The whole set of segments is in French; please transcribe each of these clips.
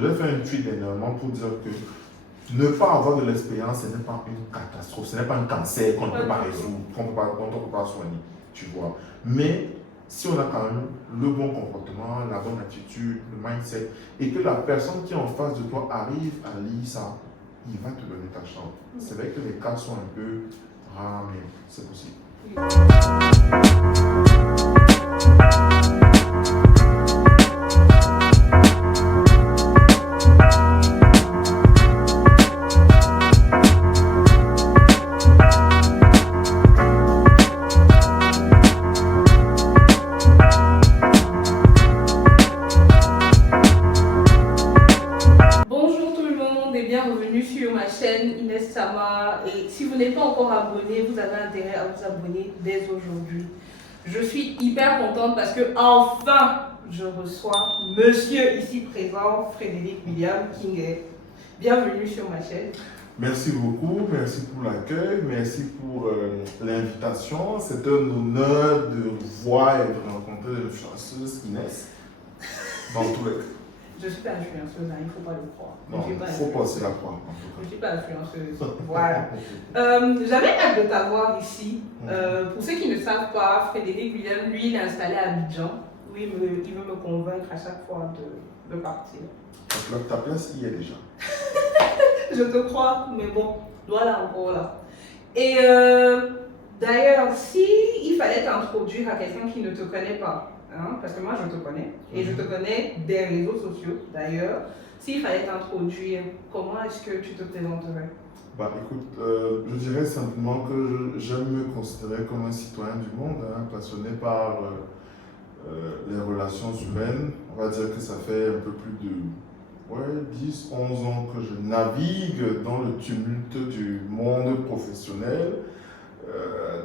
j'ai fait un tweet dernièrement pour dire que ne pas avoir de l'expérience, ce n'est pas une catastrophe, ce n'est pas un cancer qu'on ne peut pas résoudre, dont on ne peut pas soigner, tu vois. Mais si on a quand même le bon comportement, la bonne attitude, le mindset, et que la personne qui est en face de toi arrive à lire ça, il va te donner ta chance. C'est vrai que les cas sont un peu rares, mais c'est possible. Inès Sama, et si vous n'êtes pas encore abonné, vous avez intérêt à vous abonner dès aujourd'hui. Je suis hyper contente parce que enfin je reçois monsieur ici présent, Frédéric William King. Bienvenue sur ma chaîne. Merci beaucoup, merci pour l'accueil, merci pour l'invitation. C'est un honneur de voir et de rencontrer l'influenceuse Inès dans tous les cas. Je ne suis pas influenceuse, hein, il ne faut pas le croire. Non, il faut passer la croire. Je ne suis pas influenceuse. Voilà. J'avais hâte de t'avoir ici. Pour ceux qui ne savent pas, Frédéric William, lui, il est installé à Abidjan. Oui, il veut me convaincre à chaque fois de partir. Donc là, ta place y est déjà. Je te crois, mais bon, voilà encore là. Et d'ailleurs, si il fallait t'introduire à quelqu'un qui ne te connaît pas, hein, parce que moi je te connais, et je te connais des réseaux sociaux d'ailleurs, s'il fallait t'introduire, comment est-ce que tu te présenterais? Bah écoute, je dirais simplement que j'aime me considérer comme un citoyen du monde, hein, passionné par les relations humaines. On va dire que ça fait un peu plus de 10, 11 ans que je navigue dans le tumulte du monde professionnel,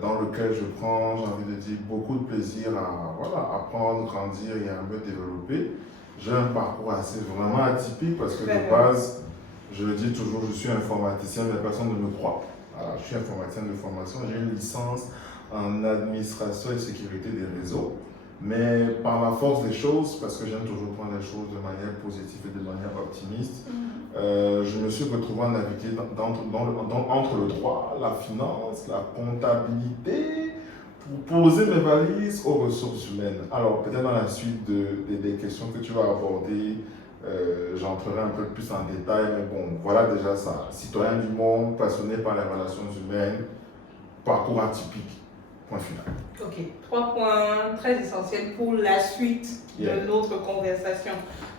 dans lequel je prends, j'ai envie de dire, beaucoup de plaisir à apprendre, grandir et à me développer. J'ai un parcours assez vraiment atypique parce que de base, je le dis toujours, je suis informaticien, mais personne ne me croit. Alors, je suis informaticien de formation, j'ai une licence en administration et sécurité des réseaux. Mais par la force des choses, parce que j'aime toujours prendre les choses de manière positive et de manière optimiste, je me suis retrouvé à naviguer entre le droit, la finance, la comptabilité, pour poser mes valises aux ressources humaines. Alors peut-être dans la suite des questions que tu vas aborder, j'entrerai un peu plus en détail, mais bon, voilà déjà ça. Citoyen du monde, passionné par les relations humaines, parcours atypique. Point final. Ok, 3 points très essentiels pour la suite de notre conversation.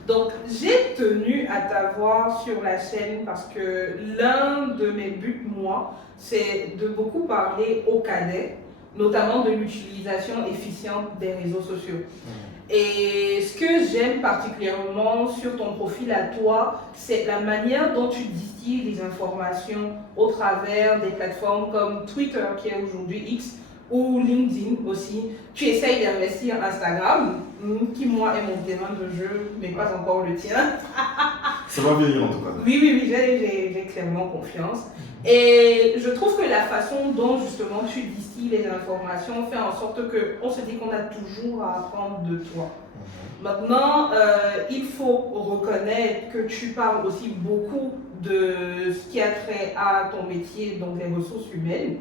Donc, j'ai tenu à t'avoir sur la chaîne parce que l'un de mes buts, moi, c'est de beaucoup parler aux cadets, notamment de l'utilisation efficiente des réseaux sociaux. Et ce que j'aime particulièrement sur ton profil à toi, c'est la manière dont tu distilles les informations au travers des plateformes comme Twitter, qui est aujourd'hui X, ou LinkedIn aussi. Tu essayes d'investir Instagram, qui moi est mon terrain de jeu, mais pas encore le tien. Ça va vieillir en tout cas. Oui, j'ai clairement confiance. Et je trouve que la façon dont justement tu distilles les informations fait en sorte qu'on se dit qu'on a toujours à apprendre de toi. Maintenant, il faut reconnaître que tu parles aussi beaucoup de ce qui a trait à ton métier, donc les ressources humaines.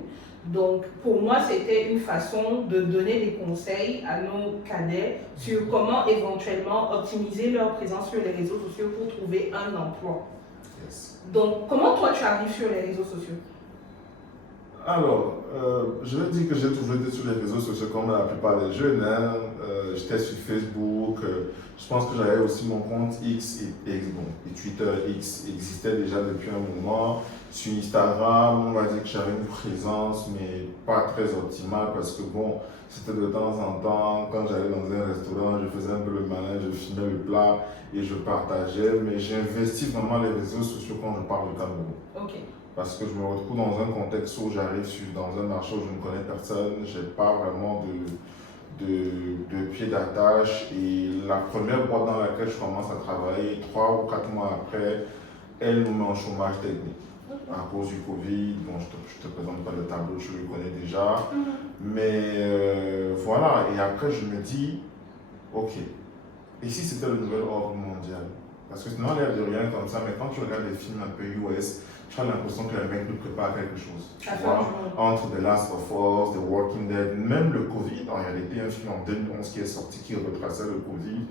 Donc, pour moi, c'était une façon de donner des conseils à nos cadets sur comment éventuellement optimiser leur présence sur les réseaux sociaux pour trouver un emploi. Donc, comment toi, tu arrives sur les réseaux sociaux? Alors, je vais dire que j'ai toujours été sur les réseaux sociaux comme la plupart des jeunes. Hein. J'étais sur Facebook. Je pense que j'avais aussi mon compte X et Twitter X existait déjà depuis un moment. Sur Instagram, on va dire que j'avais une présence, mais pas très optimale parce que bon, c'était de temps en temps, quand j'allais dans un restaurant, je faisais un peu le malin, je filmais le plat et je partageais. Mais j'investis vraiment les réseaux sociaux quand je parle de Cameroun. Ok. Parce que je me retrouve dans un contexte où j'arrive dans un marché où je ne connais personne, je n'ai pas vraiment de pied d'attache. Et la première boîte dans laquelle je commence à travailler, 3 ou 4 mois après, elle nous met en chômage technique. À cause du Covid, bon, je ne te présente pas le tableau, je le connais déjà. Mais voilà, et après je me dis, ok, et si c'était le nouvel ordre mondial? Parce que sinon, il n'y a de rien comme ça, mais quand tu regardes des films un peu US, tu as l'impression que les mecs nous préparent quelque chose. Tu vois, entre The Last of Us, The Walking Dead, même le Covid, en réalité, un film en 2011 qui est sorti, qui retraçait le Covid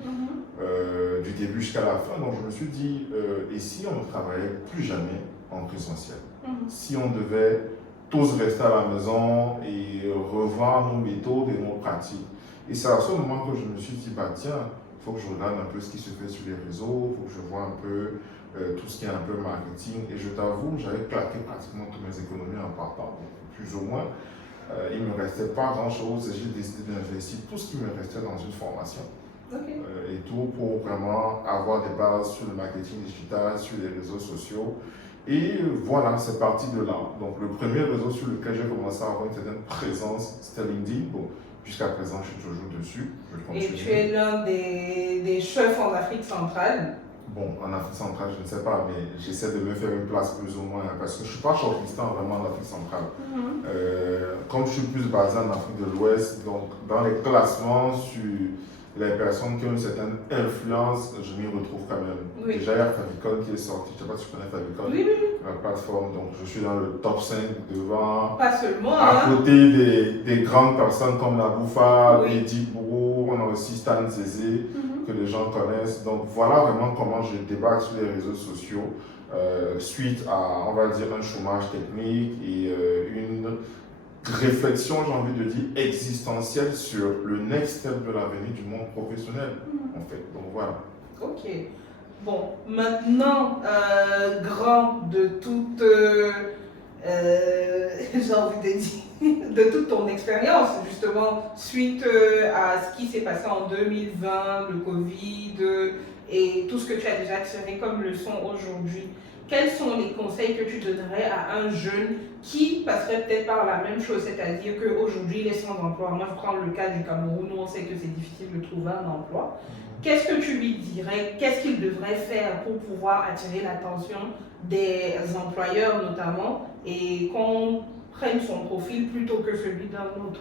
du début jusqu'à la fin. Donc je me suis dit, et si on ne travaillait plus jamais en présentiel? Si on devait tous rester à la maison et revoir nos méthodes et nos pratiques? Et c'est à ce moment que je me suis dit, bah tiens, il faut que je regarde un peu ce qui se fait sur les réseaux, il faut que je vois un peu tout ce qui est un peu marketing. Et je t'avoue, j'avais claqué pratiquement toutes mes économies en partant, plus ou moins. Il ne me restait pas grand-chose et j'ai décidé d'investir tout ce qui me restait dans une formation. Et tout pour vraiment avoir des bases sur le marketing digital, sur les réseaux sociaux. Et voilà, c'est parti de là. Donc le premier réseau sur lequel j'ai commencé à avoir une certaine présence, c'était LinkedIn. Bon, jusqu'à présent, je suis toujours dessus. Et tu es l'un des chefs en Afrique centrale? Bon, en Afrique centrale, je ne sais pas, mais j'essaie de me faire une place plus ou moins, parce que je ne suis pas shortlistant vraiment en Afrique centrale. Comme je suis plus basé en Afrique de l'Ouest, donc dans les classements sur les personnes qui ont une certaine influence, je m'y retrouve quand même. Déjà, il y a Favicon qui est sorti, je ne sais pas si tu connais Favicon, la plateforme, donc je suis dans le top 5 devant, pas seulement, à côté des grandes personnes comme la Bouffa, Edith Bourou, on a aussi Stan Zézé, que les gens connaissent. Donc voilà vraiment comment je débarque sur les réseaux sociaux suite à, on va dire, un chômage technique et une réflexion, j'ai envie de dire, existentielle sur le next step de l'avenir du monde professionnel, en fait. Donc voilà. Ok. Bon, maintenant, grand de toute, j'ai envie de dire, de toute ton expérience, justement, suite à ce qui s'est passé en 2020, le Covid et tout ce que tu as déjà tiré comme leçon aujourd'hui, quels sont les conseils que tu donnerais à un jeune qui passerait peut-être par la même chose, c'est-à-dire qu'aujourd'hui il est sans emploi? Moi, je prends le cas du Cameroun où on sait que c'est difficile de trouver un emploi. Qu'est-ce que tu lui dirais? Qu'est-ce qu'il devrait faire pour pouvoir attirer l'attention des employeurs notamment et qu'on prenne son profil plutôt que celui d'un autre?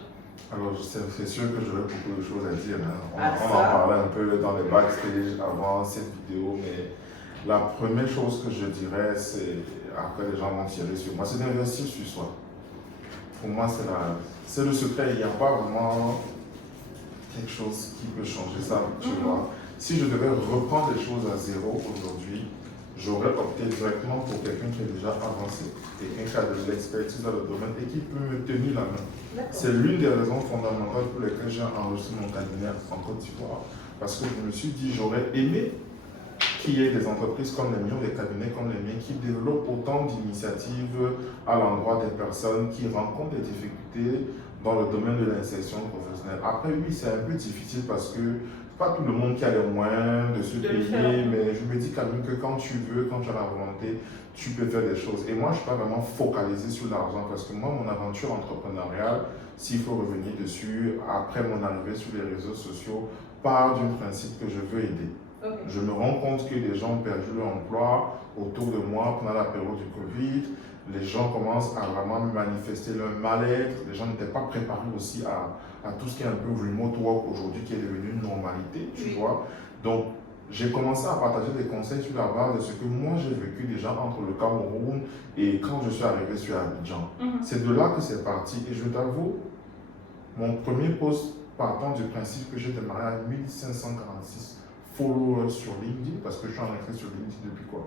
Alors, c'est sûr que j'aurais beaucoup de choses à dire. On en parlait un peu dans les backstage avant cette vidéo, mais la première chose que je dirais, c'est, après les gens vont tirer sur moi, c'est d'investir sur soi. Pour moi, c'est le secret. Il n'y a pas vraiment quelque chose qui peut changer ça, tu vois. Si je devais reprendre les choses à zéro aujourd'hui, j'aurais opté directement pour quelqu'un qui est déjà avancé, quelqu'un qui a de l'expertise dans le domaine et qui peut me tenir la main. C'est l'une des raisons fondamentales pour lesquelles j'ai enregistré mon cabinet en Côte d'Ivoire. Parce que je me suis dit, j'aurais aimé qu'il y ait des entreprises comme les miennes, des cabinets comme les miens, qui développent autant d'initiatives à l'endroit des personnes qui rencontrent des difficultés dans le domaine de l'insertion professionnelle. Après, oui, c'est un peu difficile parce que pas tout le monde qui a les moyens de se payer, mais je me dis quand même que quand tu veux, quand tu as la volonté, tu peux faire des choses. Et moi, je ne suis pas vraiment focalisé sur l'argent parce que moi, mon aventure entrepreneuriale, s'il faut revenir dessus, après mon arrivée sur les réseaux sociaux, part du principe que je veux aider. Je me rends compte que les gens ont perdu leur emploi autour de moi pendant la période du Covid. Les gens commencent à vraiment manifester leur mal-être. Les gens n'étaient pas préparés aussi à tout ce qui est un peu remote work aujourd'hui, qui est devenu une normalité, tu vois. Donc, j'ai commencé à partager des conseils sur la base de ce que moi j'ai vécu déjà entre le Cameroun et quand je suis arrivé sur Abidjan. C'est de là que c'est parti. Et je t'avoue, mon premier post partant du principe que j'ai démarré à 1546 followers sur LinkedIn, parce que je suis entré sur LinkedIn depuis quoi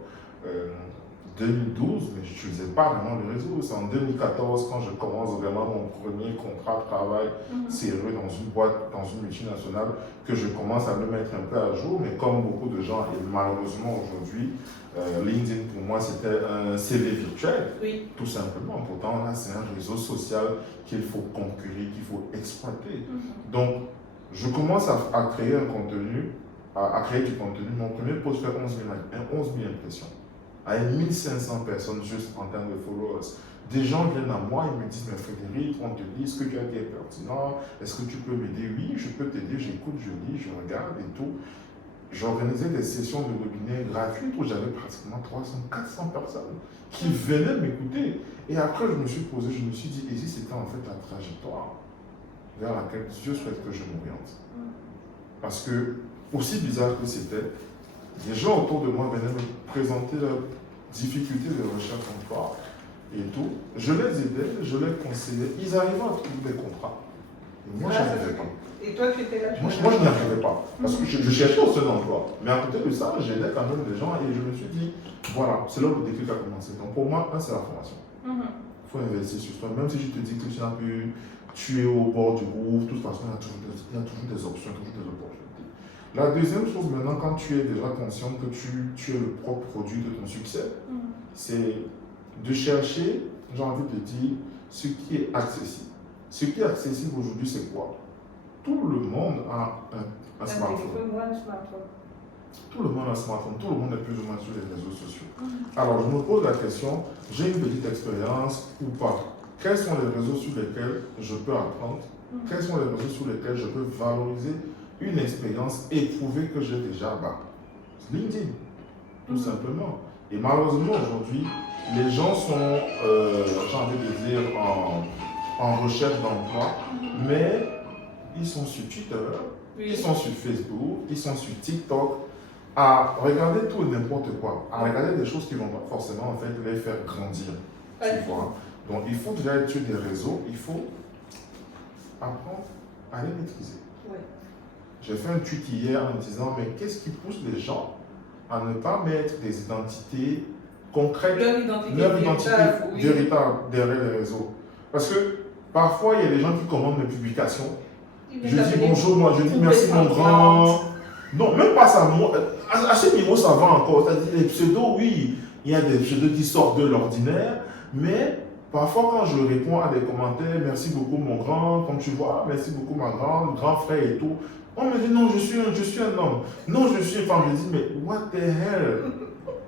2012, mais je n'utilisais pas vraiment le réseau. C'est en 2014 quand je commence vraiment mon premier contrat de travail sérieux dans une boîte, dans une multinationale, que je commence à me mettre un peu à jour. Mais comme beaucoup de gens, et malheureusement aujourd'hui, LinkedIn pour moi c'était un CV virtuel, tout simplement. Pourtant là c'est un réseau social qu'il faut conquérir, qu'il faut exploiter. Donc je commence à créer un contenu, à créer du contenu. Mon premier post fait 11 000 impressions. À 1500 personnes juste en termes de followers. Des gens viennent à moi et me disent, mais Frédéric, on te dit ce que tu as dit est pertinent, est-ce que tu peux m'aider? Oui, je peux t'aider, j'écoute, je lis, je regarde et tout. J'organisais des sessions de webinaire gratuites où j'avais pratiquement 300-400 personnes qui venaient m'écouter. Et après, je me suis posé, je me suis dit, et si c'était en fait la trajectoire vers laquelle Dieu souhaite que je m'oriente? Parce que, aussi bizarre que c'était, des gens autour de moi venaient me présenter leurs difficultés de recherche d'emploi et tout. Je les aidais, je les conseillais. Ils arrivaient à trouver des contrats. Et moi, je n'arrivais pas. Et toi, tu étais là? Moi, je n'y arrivais pas. Parce que je cherchais aussi un emploi. Mais à côté de ça, j'aidais quand même des gens et je me suis dit, voilà, c'est là où le déclic a commencé. Donc pour moi, c'est la formation. Il faut investir sur toi. Même si je te dis que tu n'as pu tuer au bord du gouffre, de toute façon, il y a toujours des options, toujours des opportunités. La deuxième chose, maintenant, quand tu es déjà conscient que tu es le propre produit de ton succès, c'est de chercher, j'ai envie de dire, ce qui est accessible. Ce qui est accessible aujourd'hui, c'est quoi? Tout le monde a un smartphone. Tout le monde a un smartphone. Tout le monde est plus ou moins sur les réseaux sociaux. Alors, je me pose la question, j'ai une petite expérience ou pas? Quels sont les réseaux sur lesquels je peux apprendre? Quels sont les réseaux sur lesquels je peux valoriser une expérience et prouver que j'ai déjà LinkedIn, tout simplement. Et malheureusement, aujourd'hui, les gens sont, j'ai envie de dire, en recherche d'emploi, mais ils sont sur Twitter, ils sont sur Facebook, ils sont sur TikTok, à regarder tout et n'importe quoi, à regarder des choses qui ne vont pas forcément en fait, les faire grandir. Tu vois? Donc il faut déjà être sur des réseaux, il faut apprendre à les maîtriser. J'ai fait un tweet hier en disant, mais qu'est-ce qui pousse les gens à ne pas mettre des identités concrètes, leur identité véritable derrière les réseaux? Parce que parfois, il y a des gens qui commandent mes publications. Je dis bonjour, moi je dis merci mon grand. Non, même pas ça. À ce niveau, ça va encore. C'est-à-dire, les pseudos, oui, il y a des pseudos qui sortent de l'ordinaire, mais parfois, quand je réponds à des commentaires, merci beaucoup mon grand, comme tu vois, merci beaucoup ma grande, grand frère et tout, on me dit non, je suis un homme. Non, je suis une femme. Je dis, mais what the hell?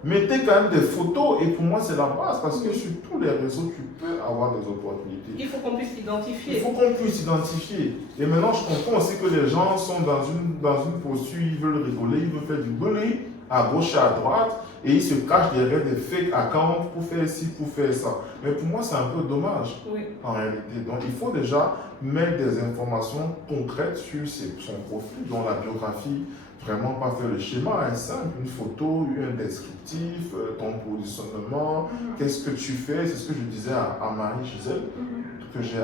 Mettez quand même des photos et pour moi c'est la base parce que sur tous les réseaux tu peux avoir des opportunités. Il faut qu'on puisse s'identifier. Il faut qu'on puisse s'identifier. Et maintenant je comprends aussi que les gens sont dans une posture, ils veulent rigoler, ils veulent faire du bullying à gauche et à droite et ils se cachent derrière des fake accounts pour faire ci, pour faire ça. Mais pour moi c'est un peu dommage en réalité. Donc il faut déjà mettre des informations concrètes sur son profil, dont la biographie. Vraiment pas faire le schéma, hein, simple, une photo, un descriptif, ton positionnement, qu'est-ce que tu fais, c'est ce que je disais à Marie Gisèle,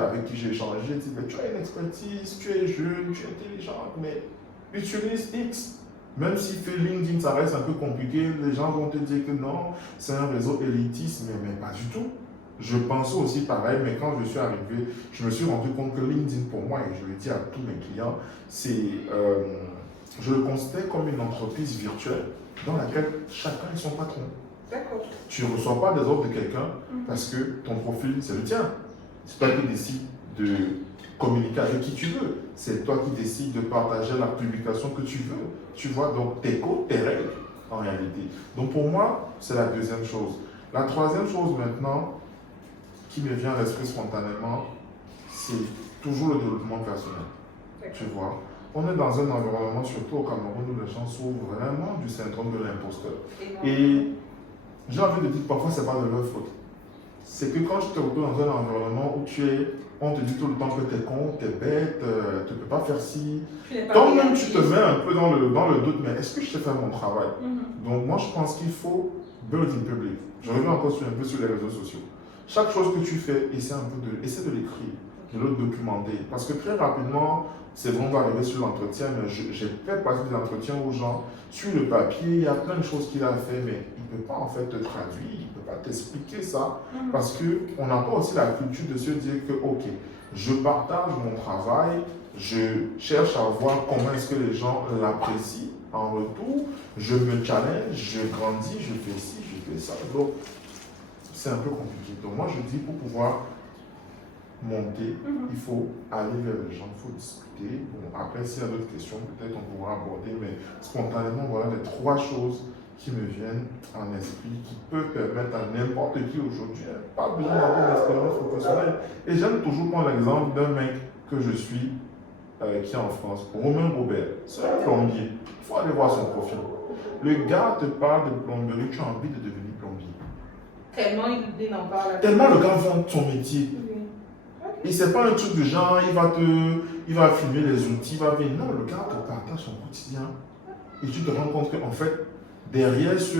avec qui j'ai échangé, j'ai dit, mais tu as une expertise, tu es jeune, tu es intelligente, mais utilise X. Même si fait LinkedIn, ça reste un peu compliqué, les gens vont te dire que non, c'est un réseau élitiste, mais pas du tout. Je pensais aussi pareil, mais quand je suis arrivé, je me suis rendu compte que LinkedIn pour moi, et je le dis à tous mes clients, je le considère comme une entreprise virtuelle dans laquelle chacun est son patron. D'accord. Tu ne reçois pas des offres de quelqu'un parce que ton profil, c'est le tien. C'est toi qui décides de communiquer avec qui tu veux. C'est toi qui décides de partager la publication que tu veux. Tu vois, donc tes codes, tes règles en réalité. Donc pour moi, c'est la deuxième chose. La troisième chose maintenant qui me vient à l'esprit spontanément, c'est toujours le développement personnel. Tu vois. On est dans un environnement, surtout au Cameroun, où les gens souffrent vraiment du syndrome de l'imposteur. Et j'ai envie de dire que parfois, ce n'est pas de leur faute. C'est que quand tu te retrouves dans un environnement où on te dit tout le temps que tu es con, tu es bête, tu ne peux pas faire ci. Toi-même, tu te mets un peu dans le doute, mais est-ce que je sais faire mon travail? Donc moi, je pense qu'il faut build in public. Je reviens encore un peu sur les réseaux sociaux. Chaque chose que tu fais, essaie de l'écrire, de le documenter. Parce que très rapidement, c'est bon, on va arriver sur l'entretien, mais j'ai fait passer des entretiens aux gens. Sur le papier, il y a plein de choses qu'il a fait, mais il ne peut pas en fait te traduire, il ne peut pas t'expliquer ça. Parce qu'on n'a pas aussi la culture de se dire que, ok, je partage mon travail, je cherche à voir comment est-ce que les gens l'apprécient en retour, je me challenge, je grandis, je fais ci, je fais ça. Donc, c'est un peu compliqué. Donc, moi, je dis pour pouvoir monter, il faut aller vers les gens, il faut discuter. Bon, après, s'il y a d'autres questions, peut-être on pourra aborder, mais spontanément, voilà les trois choses qui me viennent en esprit, qui peuvent permettre à n'importe qui aujourd'hui, pas besoin d'avoir une expérience professionnelle. Et j'aime toujours prendre l'exemple d'un mec que je suis, qui est en France, Romain Robert, c'est un plombier. Il faut aller voir son profil. Le gars te parle de plomberie, tu as envie de devenir plombier. Tellement il n'en parle. Tellement le gars vend son métier. Et c'est pas un truc de genre, il va filmer les outils, il va venir. Non, le gars te partage son quotidien. Et tu te rends compte qu'en fait, derrière ce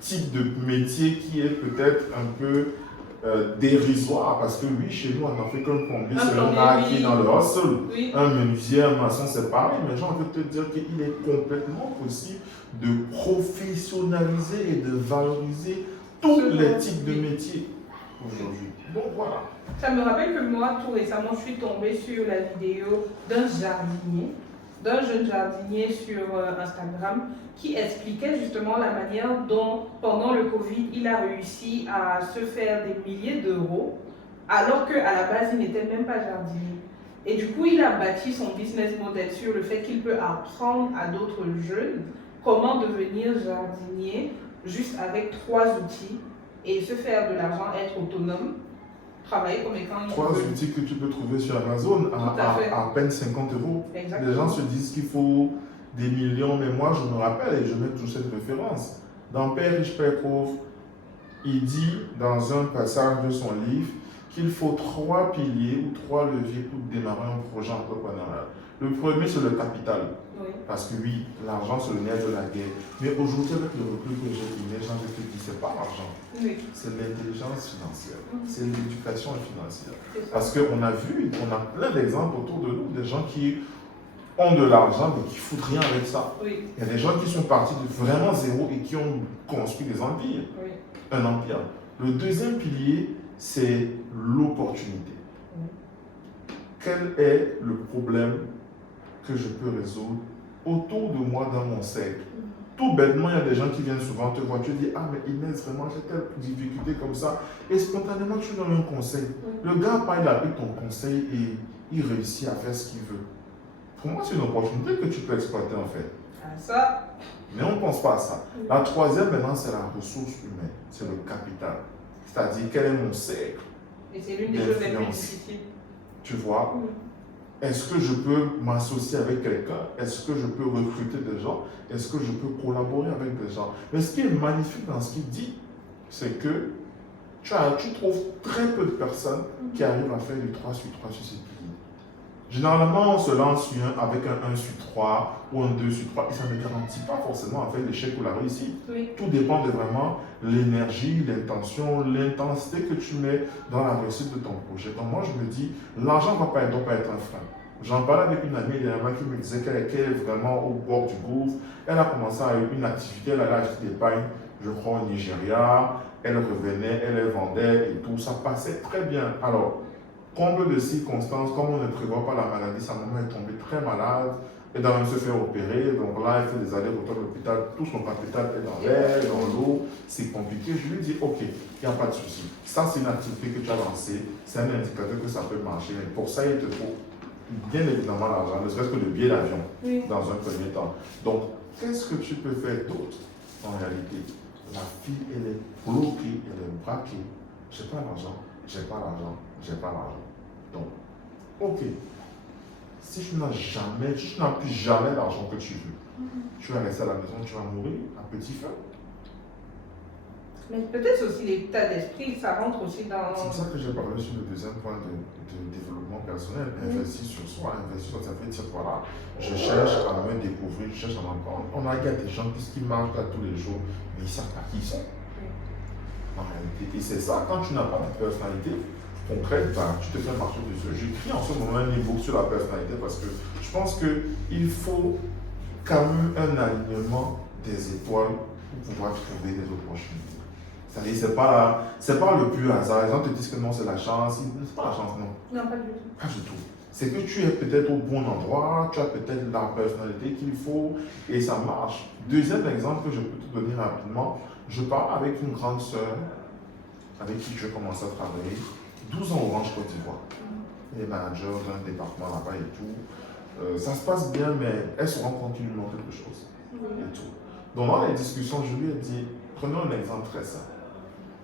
type de métier qui est peut-être un peu dérisoire, parce que oui, chez nous en Afrique, un plombier, c'est un gars qui est dans le hustle. Oui. Un menuisier, un maçon, c'est pareil, mais j'ai envie de te dire qu'il est complètement possible de professionnaliser et de valoriser tous les types de métiers aujourd'hui. Donc voilà. Ça me rappelle que moi, tout récemment, je suis tombée sur la vidéo d'un jardinier, d'un jeune jardinier sur Instagram, qui expliquait justement la manière dont, pendant le Covid, il a réussi à se faire des milliers d'euros, alors qu'à la base, il n'était même pas jardinier. Et du coup, il a bâti son business model sur le fait qu'il peut apprendre à d'autres jeunes comment devenir jardinier juste avec 3 outils et se faire de l'argent, être autonome, travailler comme étant... 3 outils que tu peux trouver sur Amazon à peine 50 euros. Exactement. Les gens se disent qu'il faut des millions, mais moi je me rappelle et je mets toujours cette référence. Dans Père riche, Père pauvre, il dit dans un passage de son livre qu'il faut 3 piliers ou 3 leviers pour démarrer un projet entrepreneurial. Le premier, c'est le capital. Oui. Parce que oui, l'argent, c'est le nerf de la guerre. Mais aujourd'hui, avec le recul que j'ai, les gens te disent, c'est pas l'argent. Oui. C'est l'intelligence financière. C'est l'éducation financière. C'est Parce qu'on a vu, on a plein d'exemples autour de nous, des gens qui ont de l'argent mais qui foutent rien avec ça. Oui. Il y a des gens qui sont partis de vraiment zéro et qui ont construit des empires. Oui. Un empire. Le deuxième pilier, c'est l'opportunité. Quel est le problème que je peux résoudre autour de moi dans mon cercle? Tout bêtement, il y a des gens qui viennent souvent te voir, tu dis, ah mais Inès, vraiment j'ai telle difficulté comme ça, et spontanément tu donnes un conseil. Le gars parle avec ton conseil et il réussit à faire ce qu'il veut. Pour moi, c'est une opportunité que tu peux exploiter en fait. Ah, ça. Mais on ne pense pas à ça. La troisième maintenant, c'est la ressource humaine, c'est le capital. C'est-à-dire, quel est mon cercle? Et c'est l'une des choses les plus difficiles. Tu vois? Est-ce que je peux m'associer avec quelqu'un? Est-ce que je peux recruter des gens? Est-ce que je peux collaborer avec des gens? Mais ce qui est magnifique dans ce qu'il dit, c'est que tu trouves très peu de personnes qui arrivent à faire du 3 sur 3 sur ces piliers. Généralement, on se lance avec un 1 sur 3 ou un 2 sur 3 et ça ne garantit pas forcément en fait, l'échec ou la réussite. Oui. Tout dépend de vraiment l'énergie, l'intention, l'intensité que tu mets dans la réussite de ton projet. Donc moi, je me dis, l'argent ne doit pas être un frein. J'en parlais avec une amie dernièrement qui me disait qu'elle est vraiment au bord du gouffre. Elle a commencé à une activité, elle a acheté des pagnes, je crois, au Nigeria. Elle revenait, elle les vendait et tout. Ça passait très bien. Alors, comble de circonstances, comme on ne prévoit pas la maladie, sa maman est tombée très malade. Elle doit même se faire opérer. Donc là, elle fait des allers-retours à l'hôpital. Tout son capital est dans l'air, dans l'eau. C'est compliqué. Je lui dis, ok, il n'y a pas de souci. Ça, c'est une activité que tu as lancée. C'est un indicateur que ça peut marcher. Mais pour ça, il te faut bien évidemment l'argent, ne serait-ce que le billet d'avion dans un premier temps. Donc, qu'est-ce que tu peux faire d'autre en réalité? La fille, elle est bloquée, elle est braquée. J'ai pas l'argent, j'ai pas l'argent, j'ai pas l'argent. Donc, ok. Si tu n'as plus jamais l'argent que tu veux, tu vas rester à la maison, tu vas mourir à petit feu. Mais peut-être aussi l'état d'esprit, ça rentre aussi dans... C'est pour ça que j'ai parlé sur le deuxième point de développement personnel. Investir sur soi, investir sur sa vie, dire voilà, je cherche à me découvrir, je cherche à m'apprendre. On a des gens qui marchent là tous les jours, mais ils ne savent pas qui ils sont. En réalité. Et c'est ça, quand tu n'as pas de personnalité concrète, ben, tu te fais marcher dessus. J'écris en ce moment un e-book sur la personnalité parce que je pense qu'il faut quand même un alignement des étoiles pour pouvoir trouver des opportunités. C'est-à-dire, c'est pas le pur hasard. Les gens te disent que non, c'est la chance. C'est pas la chance, non. Non, pas du tout. Pas du tout. C'est que tu es peut-être au bon endroit, tu as peut-être la personnalité qu'il faut et ça marche. Deuxième exemple que je peux te donner rapidement, je parle avec une grande sœur avec qui je commence à travailler, 12 ans au Orange Côte d'Ivoire. Elle est manager d'un département là-bas et tout. Ça se passe bien, mais elle se rend compte qu'il lui manque quelque chose. Et tout. Donc dans les discussions, je lui ai dit, prenons un exemple très simple.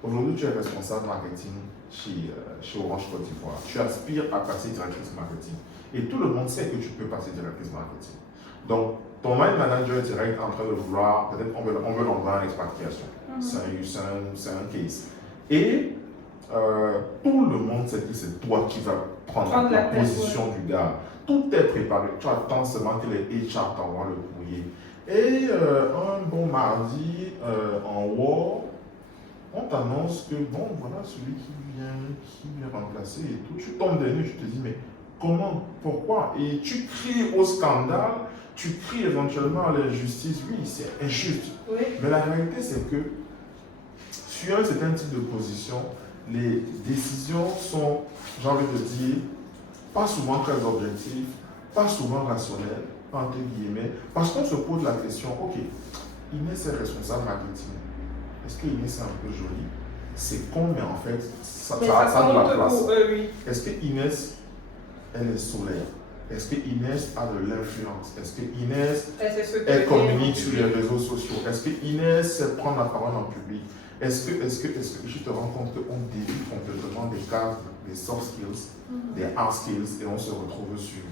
Aujourd'hui, tu es responsable marketing chez Orange Côte d'Ivoire. Tu aspires à passer directrice marketing. Et tout le monde sait que tu peux passer directrice marketing. Donc, ton line manager direct en train de vouloir, peut-être on veut l'envoyer à l'expatriation. C'est un case. Et tout le monde sait que c'est toi qui vas prendre la position du gars. Tout est préparé. Tu attends seulement que les HR t'envoient le courrier. Et un bon mardi, en War, on t'annonce que bon, voilà celui qui vient remplacer et tout. Tu tombes des nues, tu te dis, mais comment, pourquoi? Et tu cries au scandale, tu cries éventuellement à l'injustice. Oui, c'est injuste. Oui. Mais la réalité, c'est que sur un certain type de position, les décisions sont, j'ai envie de dire, pas souvent très objectives, pas souvent rationnelles, entre guillemets, parce qu'on se pose la question, ok, Inès est responsable marketing. Est-ce que Inès est un peu jolie? C'est con, mais en fait, ça a de la place. Pour eux, oui. Est-ce que Inès, elle est solaire? Est-ce que Inès a de l'influence? Est-ce que Inès, elle communique sur les réseaux sociaux? Est-ce que Inès sait prendre la parole en public? Est-ce que je te rends compte qu'on dévie complètement des cadres, des soft skills, des hard skills, et on se retrouve sur,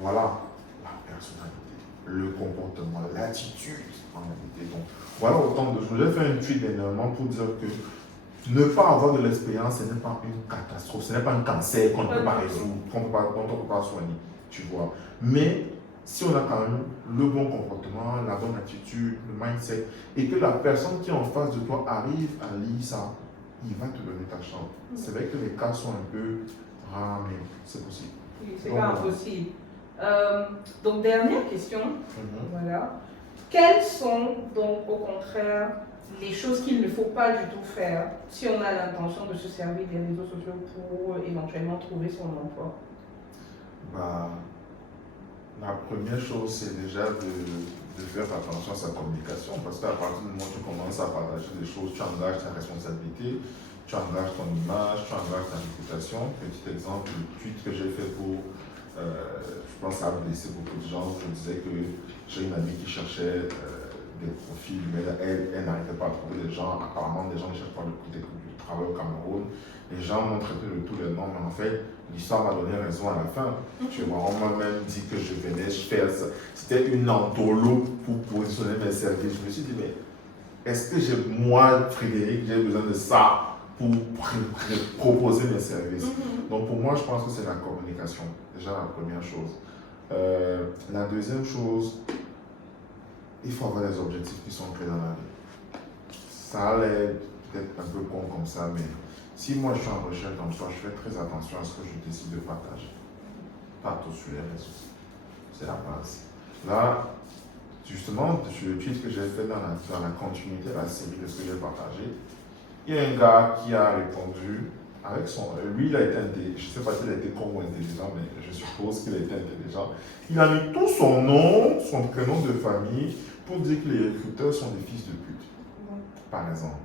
voilà, la personnalité, le comportement, l'attitude en réalité. Donc, voilà autant de choses. J'ai fait une tweet dernièrement pour dire que ne pas avoir de l'expérience, ce n'est pas une catastrophe, ce n'est pas un cancer qu'on ne peut pas résoudre, dont on ne peut pas soigner, tu vois. Mais si on a quand même le bon comportement, la bonne attitude, le mindset, et que la personne qui est en face de toi arrive à lire ça, il va te donner ta chance. C'est vrai que les cas sont un peu rares, mais c'est possible. Oui, c'est pas impossible. Donc, dernière question. Voilà. Quelles sont donc au contraire les choses qu'il ne faut pas du tout faire si on a l'intention de se servir des réseaux sociaux pour éventuellement trouver son emploi? La première chose, c'est déjà de faire attention à sa communication, parce qu'à partir du moment où tu commences à partager des choses, tu engages ta responsabilité, tu engages ton image, tu engages ta réputation. Petit exemple, le tweet que j'ai fait pour, je pense que ça a blessé beaucoup de gens. Je disais que j'ai une amie qui cherchait des profils, mais elle n'arrivait pas à trouver des gens. Apparemment, des gens ne cherchent pas du travail au Cameroun. Les gens m'ont traité de tous les noms, mais en fait, l'histoire m'a donné raison à la fin. Tu vois, on m'a même dit que je venais faire ça. C'était une entourloupe pour positionner mes services. Je me suis dit, mais est-ce que moi, Frédéric, j'ai besoin de ça pour proposer mes services? Donc pour moi, je pense que c'est la communication. Déjà la première chose. La deuxième chose, il faut avoir des objectifs qui sont clairs dans la vie. Ça a l'air peut-être un peu con comme ça, mais si moi je suis en recherche d'emploi, je fais très attention à ce que je décide de partager. Partout sur les réseaux. C'est la base. Là, justement, sur le tweet que j'ai fait dans la continuité de la série de ce que j'ai partagé, il y a un gars qui a répondu avec son. Lui, il a été intelligent. Je ne sais pas s'il a été con ou intelligent, mais je suppose qu'il a été intelligent. Il a mis tout son nom, son prénom de famille, pour dire que les recruteurs sont des fils de pute. Par exemple.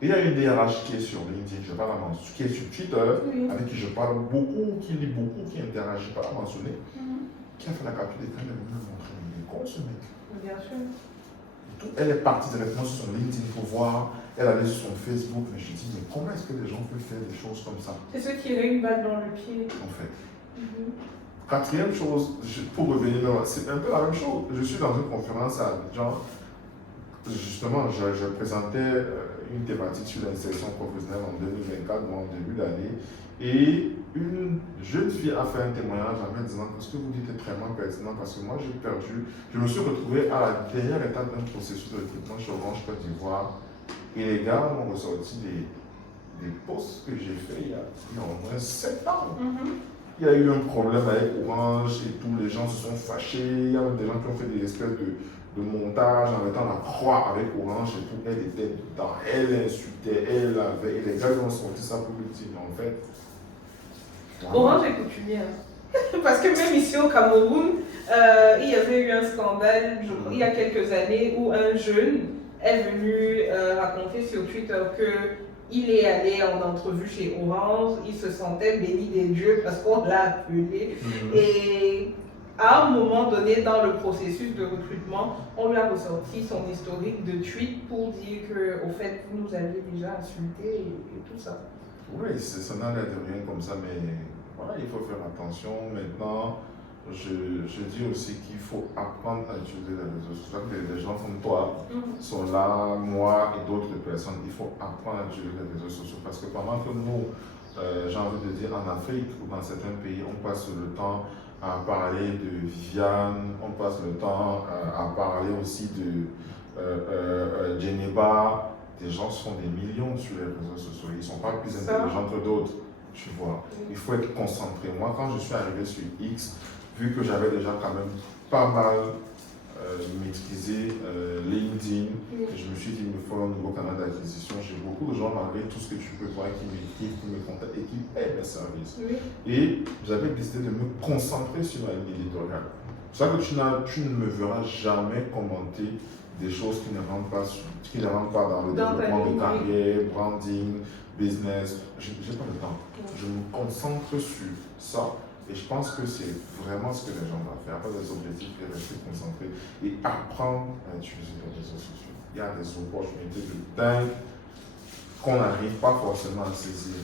Et il y a une DRH qui est sur LinkedIn, je ne vais pas la mentionner, qui est sur Twitter, avec qui je parle beaucoup, qui lit beaucoup, qui interagit, pas la mentionner, qui a fait la capture d'écran, elle m'a montré, il est con ce mec. Bien sûr. Elle est partie directement sur son LinkedIn pour voir, elle allait sur son Facebook, mais je dis, mais comment est-ce que les gens peuvent faire des choses comme ça? C'est ce qui tirer une balle dans le pied. En fait. Quatrième chose, pour revenir, c'est un peu la même chose. Je suis dans une conférence à Abidjan. Justement, je présentais une thématique sur l'insertion professionnelle en 2024, en début d'année. Et une jeune fille a fait un témoignage en me disant que ce que vous dites est très pertinent parce que moi j'ai perdu, je me suis retrouvé à la dernière étape d'un processus de recrutement chez Orange Côte d'Ivoire. Et les gars m'ont ressorti des posts que j'ai fait il y a au moins 7 ans. Il y a eu un problème avec Orange et tous les gens se sont fâchés. Il y a même des gens qui ont fait des espèces de montage en mettant la croix avec Orange et tout. Elle était dedans, elle insultait, elle avait. Et les gars ont sorti ça pour le dire. En fait, Orange est coutumier. Parce que même ici au Cameroun, il y avait eu un scandale il y a quelques années où un jeune est venu raconter sur Twitter qu'il est allé en entrevue chez Orange, il se sentait béni des dieux parce qu'on l'a appelé. Et à un moment donné dans le processus de recrutement, on lui a ressorti son historique de tweets pour dire qu'au fait, vous nous avez déjà insulté et tout ça. Oui, ça n'a l'air de rien comme ça, mais voilà, il faut faire attention. Maintenant, je dis aussi qu'il faut apprendre à utiliser les réseaux sociaux. Les gens comme toi sont là, moi et d'autres personnes. Il faut apprendre à utiliser les réseaux sociaux parce que pendant que nous, j'ai envie de dire en Afrique ou dans certains pays, on passe le temps à parler de Viviane, on passe le temps à parler aussi de Geneva. Des gens sont des millions sur les réseaux sociaux, ils ne sont pas plus intelligents que d'autres, tu vois. Il faut être concentré. Moi, quand je suis arrivé sur X, vu que j'avais déjà quand même pas mal maîtrisé LinkedIn, je me suis dit, il me faut un nouveau canal d'acquisition. J'ai beaucoup de gens, malgré tout ce que tu peux voir, qui m'écrivent, qui me contactent et qui paient mes services. Et j'avais décidé de me concentrer sur ma ligne éditoriale. C'est ça que tu ne me verras jamais commenter des choses qui ne rentrent pas dans le développement de carrière, branding, business. Je n'ai pas le temps. Je me concentre sur ça. Et je pense que c'est vraiment ce que les gens doivent faire, avoir des objectifs et rester concentrés et apprendre à utiliser les réseaux sociaux. Il y a des opportunités de dingue qu'on n'arrive pas forcément à saisir.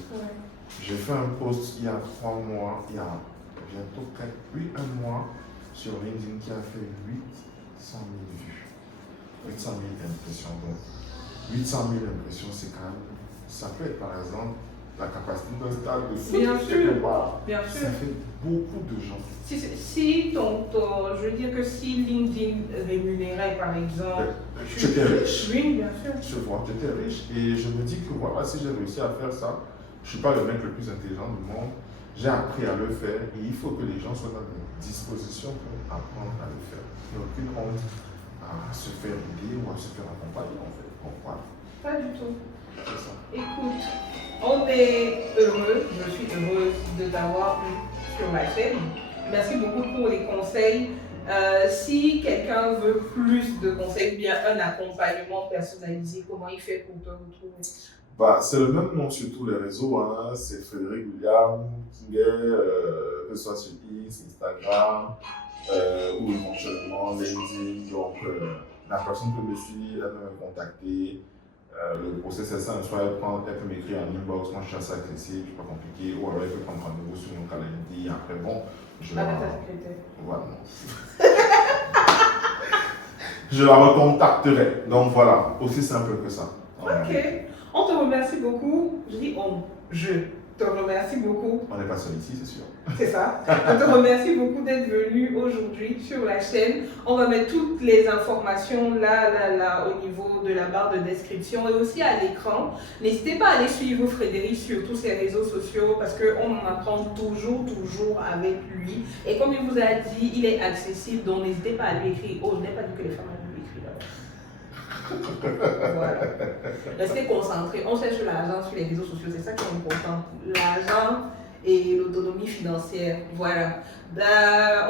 J'ai fait un post il y a 3 mois, il y a bientôt 1 mois, sur LinkedIn qui a fait 800 000 vues. 800 000 impressions. Donc, 800 000 impressions, c'est quand même. Ça peut être par exemple la capacité d'un stade de foot. Bien sûr. Ça fait beaucoup de gens. Je veux dire que si LinkedIn rémunérait par exemple. Tu étais riche. Oui, bien sûr. Tu vois, tu étais riche. Et je me dis que voilà, si j'ai réussi à faire ça, je ne suis pas le mec le plus intelligent du monde. J'ai appris à le faire et il faut que les gens soient dans des dispositions pour apprendre à le faire. Il n'y a aucune honte à se faire aider ou à se faire accompagner en fait. Donc, voilà. Pas du tout. C'est ça. Écoute, on est heureux, je suis heureuse de t'avoir eu sur ma chaîne. Merci beaucoup pour les conseils. Si quelqu'un veut plus de conseils, bien un accompagnement personnalisé, comment il fait pour te retrouver? C'est le même nom sur tous les réseaux, hein. C'est Frédéric William Kinguet, que ce soit sur X, Instagram ou éventuellement LinkedIn. Donc la personne peut me suivre, elle peut me contacter. Le process est simple, soit elle peut m'écrire en inbox, moi je suis assez accessible, c'est pas compliqué, ou alors elle peut prendre rendez-vous sur mon calendrier. Après bon, je Avec ta secrétaire. Voilà. Je la recontacterai. Donc voilà, aussi simple que ça. Ok. On te remercie beaucoup. Je dis on. Je te remercie beaucoup. On n'est pas seul ici, c'est sûr. C'est ça. Je te remercie beaucoup d'être venu aujourd'hui sur la chaîne. On va mettre toutes les informations là, au niveau de la barre de description et aussi à l'écran. N'hésitez pas à aller suivre Frédéric sur tous ses réseaux sociaux parce qu'on en apprend toujours avec lui. Et comme il vous a dit, il est accessible, donc n'hésitez pas à lui écrire. Oh, je n'ai pas dit que les femmes allaient lui écrire là. Voilà. Restez concentrés. On cherche l'argent sur les réseaux sociaux, c'est ça qui est important. L'argent et l'autonomie financière. Voilà.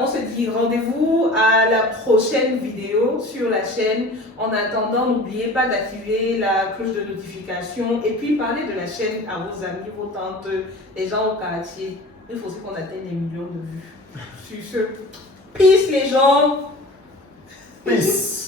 On se dit rendez-vous à la prochaine vidéo sur la chaîne. En attendant, n'oubliez pas d'activer la cloche de notification et puis parlez de la chaîne à vos amis, vos tantes, les gens au quartier. Il faut aussi qu'on atteigne les millions de vues. Sur ce, peace les gens. Peace.